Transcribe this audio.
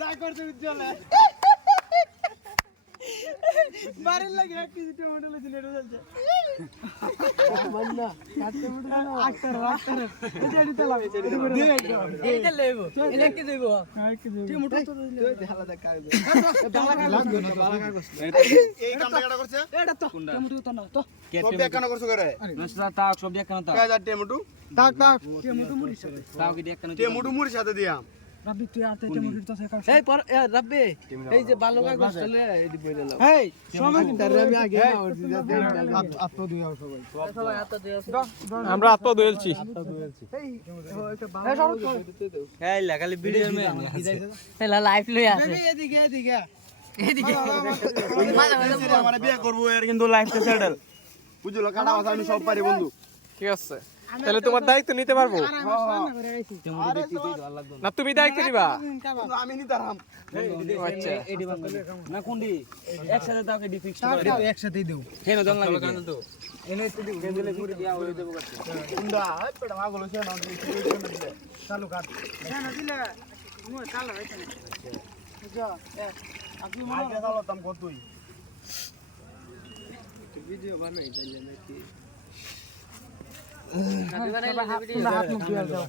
যা করছে উজ্জ্বলে বাড়ির লাগে 1 কেজি টমেটো লইছিল এটা চলছে মান্না কাটতে মুড়ি না আক্তার এটা দিতে লাগে এইটা লইবো এটা কি দেব হ্যাঁ কি দেব টমেটো তো দিলে ঢালা দেখ কাগজ বালা কাগজ এই কামটা কেডা করছে এটা তো টমেটো তো না তো সব দেখ কেন করছ করে নসরা তাক সব দেখ কেন তাক কাজা টমেটো তাক টমেটো মুড়ি সাথে তাও কি দেখ কেন টমেটো মুড়ি সাথে দিয়াম রাব্বি তুই আতে টমেটো তো শেখা এই পর রাব্বি এই যে বালো কাগজ চলে এডি বইলে লাও এই সময় আমি আগে না আত্ম দিও সবাই আত্ম দিও আমরা আত্ম দইলছি এই এটা সরো এই লাগালি ভিডিও মে এই লাইভ লই আছে এদিকে আমরা বিয়ে করব এর কিন্তু লাইফটা সেটেল বুঝলো কাটা কথা আমি সব পারি বন্ধু ঠিক আছে তাহলে তোমার দায়িত্ব নিতে পারবো না তুমি দায়িত্ব নিবা আমি নিতাম আচ্ছা না কোনডি একসাথে দাও কে ডি ফিক্স করে একসাথেই দেও কেন দন লাগে কেন তো এনে তো দেও গেলে পুরি দিয়া হই দেব কুন্ডা হাই পেড়া মাগলো সে না দিলে চালু কাট না দিলে মো চালু হইছে না যা আপনি আগে চালো দাম কতই ভিডিও বানাই তাইলে নাকি ভিডিও